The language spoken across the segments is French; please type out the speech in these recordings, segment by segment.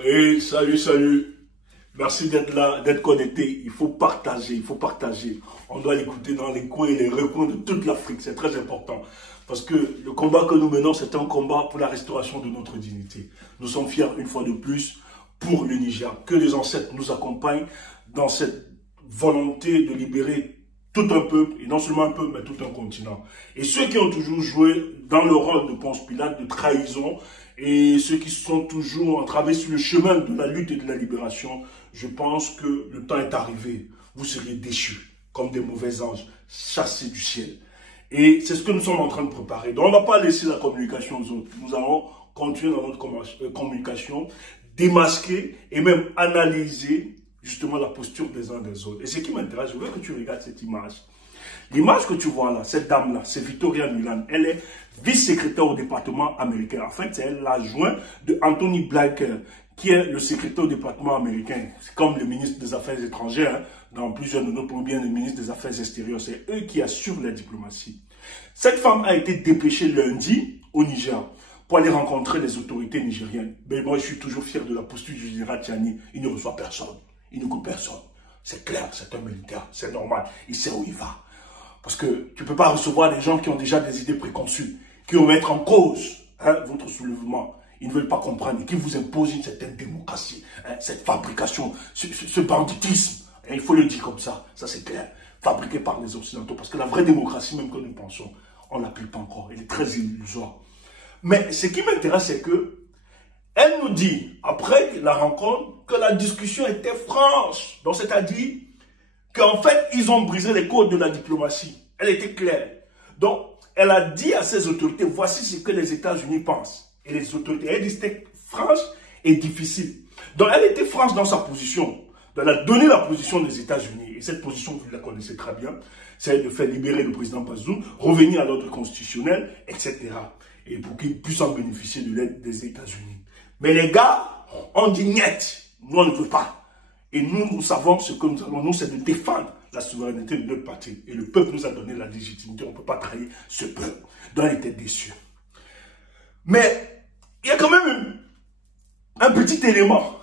Hey, salut, salut. Merci d'être là, d'être connecté. Il faut partager, il faut partager. On doit l'écouter dans les coins et les recoins de toute l'Afrique. C'est très important. Parce que le combat que nous menons, c'est un combat pour la restauration de notre dignité. Nous sommes fiers, une fois de plus, pour le Niger. Que les ancêtres nous accompagnent dans cette volonté de libérer tout un peuple, et non seulement un peuple, mais tout un continent. Et ceux qui ont toujours joué dans le rôle de Ponce Pilate, de trahison, et ceux qui sont toujours entravés sur le chemin de la lutte et de la libération, je pense que le temps est arrivé. Vous seriez déchus, comme des mauvais anges, chassés du ciel. Et c'est ce que nous sommes en train de préparer. Donc on ne va pas laisser la communication aux autres. Nous allons continuer dans notre communication, démasquer et même analyser justement la posture des uns des autres. Et ce qui m'intéresse, je veux que tu regardes cette image. L'image que tu vois là, cette dame-là, c'est Victoria Nuland. Elle est vice-secrétaire au département américain. En fait, c'est elle l'adjoint de Anthony Blinken, qui est le secrétaire au département américain. C'est comme le ministre des Affaires étrangères, hein, dans plusieurs de nos pays, bien le ministre des Affaires extérieures. C'est eux qui assurent la diplomatie. Cette femme a été dépêchée lundi au Niger pour aller rencontrer les autorités nigériennes. Mais moi, je suis toujours fier de la posture du général Tiani. Il ne reçoit personne. Il ne coupe personne. C'est clair, c'est un militaire, c'est normal. Il sait où il va. Parce que tu ne peux pas recevoir des gens qui ont déjà des idées préconçues, qui vont mettre en cause votre soulèvement. Ils ne veulent pas comprendre et qui vous imposent une certaine démocratie, cette fabrication, ce banditisme. Et il faut le dire comme ça c'est clair. Fabriqué par les Occidentaux. Parce que la vraie démocratie, même que nous pensons, on ne l'applique pas encore. Elle est très illusoire. Mais ce qui m'intéresse, c'est que elle nous dit, après la rencontre, que la discussion était franche. Donc, c'est-à-dire qu'en fait, ils ont brisé les codes de la diplomatie. Elle était claire. Donc, elle a dit à ses autorités, voici ce que les États-Unis pensent. Et les autorités, elle dit c'était franche et difficile. Donc, elle était franche dans sa position. Donc, elle a donné la position des États-Unis. Et cette position, vous la connaissez très bien, c'est de faire libérer le président Bazoum, revenir à l'ordre constitutionnel, etc. Et pour qu'il puisse en bénéficier de l'aide des États-Unis. Mais les gars, on dit net, nous on ne veut pas. Et nous savons ce que nous avons, nous, c'est de défendre la souveraineté de notre parti. Et le peuple nous a donné la légitimité, on ne peut pas trahir ce peuple. Donc elle était déçue. Mais il y a quand même un petit élément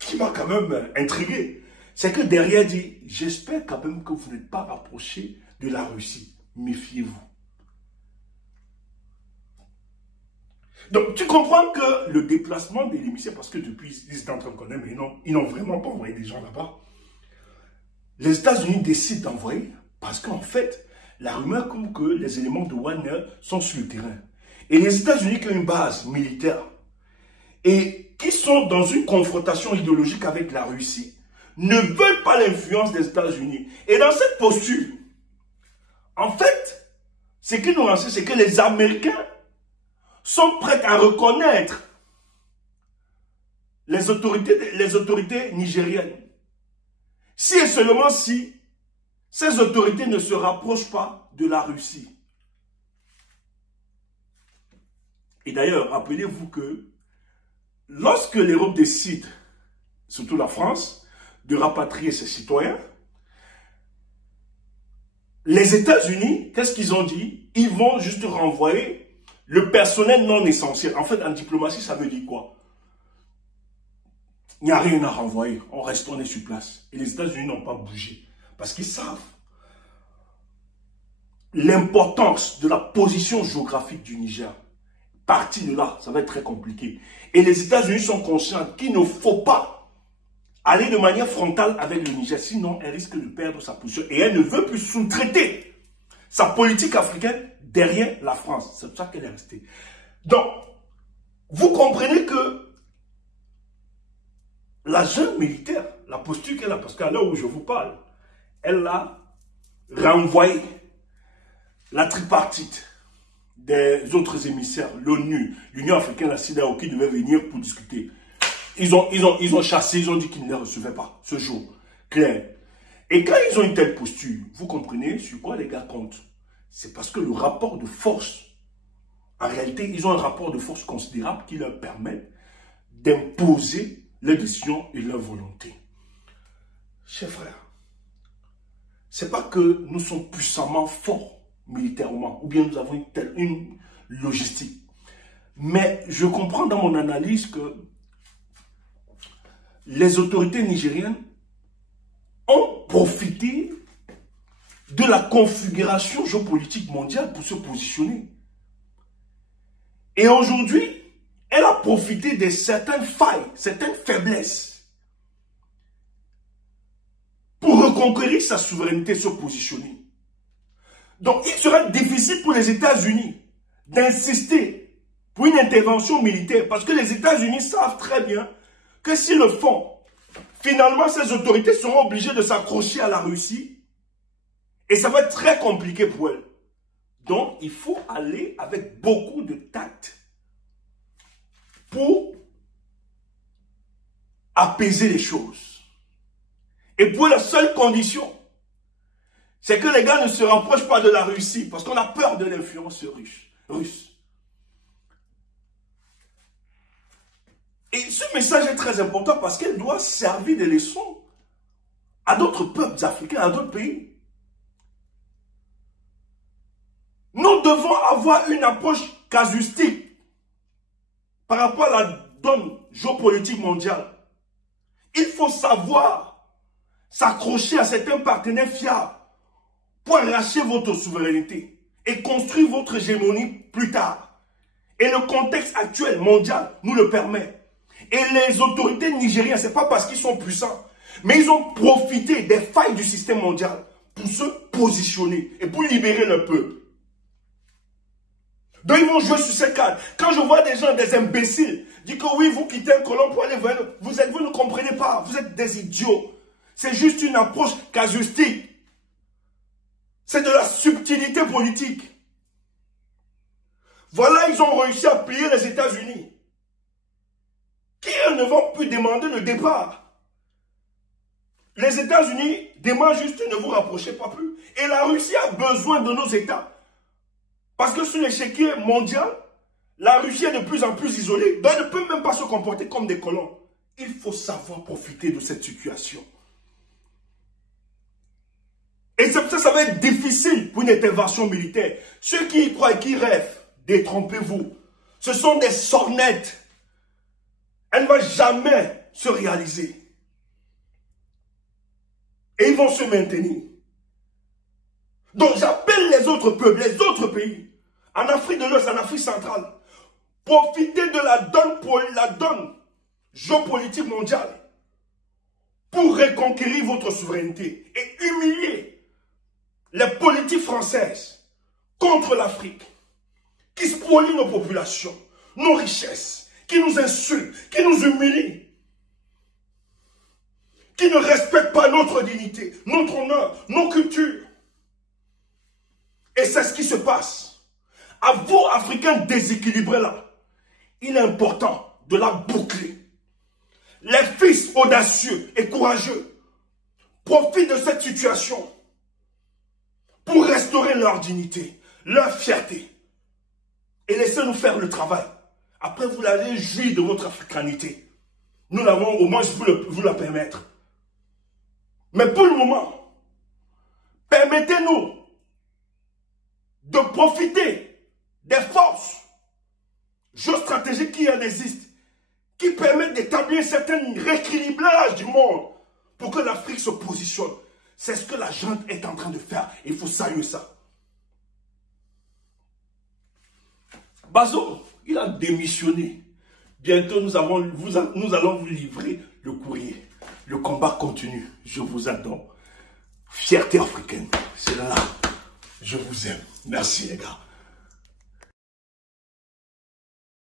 qui m'a quand même intrigué. C'est que derrière dit, j'espère quand même que vous n'êtes pas rapproché de la Russie. Méfiez-vous. Donc, tu comprends que le déplacement des émissaires, parce que depuis, ils étaient en train de connaître, mais ils n'ont vraiment pas envoyé des gens là-bas. Les États-Unis décident d'envoyer, parce qu'en fait, la rumeur court que les éléments de Wagner sont sur le terrain. Et les États-Unis qui ont une base militaire, et qui sont dans une confrontation idéologique avec la Russie, ne veulent pas l'influence des États-Unis. Et dans cette posture, en fait, ce qui nous renseigne, c'est que les Américains sont prêts à reconnaître les autorités nigériennes. Si et seulement si ces autorités ne se rapprochent pas de la Russie. Et d'ailleurs, rappelez-vous que lorsque l'Europe décide, surtout la France, de rapatrier ses citoyens, les États-Unis, qu'est-ce qu'ils ont dit? Ils vont juste renvoyer le personnel non essentiel. En fait, en diplomatie, ça veut dire quoi? Il n'y a rien à renvoyer. On est sur place. Et les États-Unis n'ont pas bougé. Parce qu'ils savent l'importance de la position géographique du Niger. Parti de là, ça va être très compliqué. Et les États-Unis sont conscients qu'il ne faut pas aller de manière frontale avec le Niger. Sinon, elle risque de perdre sa position. Et elle ne veut plus sous-traiter sa politique africaine derrière la France. C'est pour ça qu'elle est restée. Donc, vous comprenez que la jeune militaire, la posture qu'elle a, parce qu'à l'heure où je vous parle, elle a renvoyé la tripartite des autres émissaires, l'ONU, l'Union africaine, la CEDEAO, qui devaient venir pour discuter. Ils ont chassé, ils ont dit qu'ils ne les recevaient pas ce jour. Clair. Et quand ils ont une telle posture, vous comprenez sur quoi les gars comptent? C'est parce que le rapport de force, en réalité, ils ont un rapport de force considérable qui leur permet d'imposer leurs décisions et leurs volontés. Chers frères, ce n'est pas que nous sommes puissamment forts militairement, ou bien nous avons une logistique. Mais je comprends dans mon analyse que les autorités nigériennes ont profité de la configuration géopolitique mondiale pour se positionner. Et aujourd'hui, elle a profité de certaines failles, certaines faiblesses pour reconquérir sa souveraineté, se positionner. Donc, il sera difficile pour les États-Unis d'insister pour une intervention militaire parce que les États-Unis savent très bien que s'ils le font, finalement, ces autorités seront obligées de s'accrocher à la Russie et ça va être très compliqué pour elles. Donc, il faut aller avec beaucoup de tact pour apaiser les choses. Et pour la seule condition, c'est que les gars ne se rapprochent pas de la Russie parce qu'on a peur de l'influence russe. Et ce message est très important parce qu'il doit servir de leçon à d'autres peuples africains, à d'autres pays. Nous devons avoir une approche casuistique par rapport à la donne géopolitique mondiale. Il faut savoir s'accrocher à certains partenaires fiables pour arracher votre souveraineté et construire votre hégémonie plus tard. Et le contexte actuel mondial nous le permet. Et les autorités nigériennes, ce n'est pas parce qu'ils sont puissants, mais ils ont profité des failles du système mondial pour se positionner et pour libérer le peuple. Donc ils vont jouer sur ces cadres. Quand je vois des gens, des imbéciles, dire que oui, vous quittez un colon pour aller voir, vous ne comprenez pas, vous êtes des idiots. C'est juste une approche casuistique. C'est de la subtilité politique. Voilà, ils ont réussi à plier les États-Unis, qui ne vont plus demander le départ. Les États-Unis demandent juste ne vous rapprochez pas plus. Et la Russie a besoin de nos États. Parce que sur l'échiquier mondial, la Russie est de plus en plus isolée. Donc elle ne peut même pas se comporter comme des colons. Il faut savoir profiter de cette situation. Et c'est pour ça que ça va être difficile pour une intervention militaire. Ceux qui y croient et qui rêvent, détrompez-vous. Ce sont des sornettes. Elle ne va jamais se réaliser. Et ils vont se maintenir. Donc j'appelle les autres peuples, les autres pays, en Afrique de l'Ouest, en Afrique centrale, profitez de la donne géopolitique mondiale pour reconquérir votre souveraineté et humilier les politiques françaises contre l'Afrique, qui spolient nos populations, nos richesses, qui nous insultent, qui nous humilient, qui ne respectent pas notre dignité, notre honneur, nos cultures. Et c'est ce qui se passe. À vous, Africains déséquilibrés là, il est important de la boucler. Les fils audacieux et courageux profitent de cette situation pour restaurer leur dignité, leur fierté. Et laissez-nous faire le travail. Après, vous allez jouir de votre africanité. Nous l'avons au moins vous la permettre. Mais pour le moment, permettez-nous de profiter des forces géostratégiques qui en existent, qui permettent d'établir un certain rééquilibrage du monde pour que l'Afrique se positionne. C'est ce que la junte est en train de faire. Il faut saluer ça. Bazoum, il a démissionné. Bientôt, nous allons vous livrer le courrier. Le combat continue. Je vous adore. Fierté africaine. C'est là. Je vous aime. Merci les gars.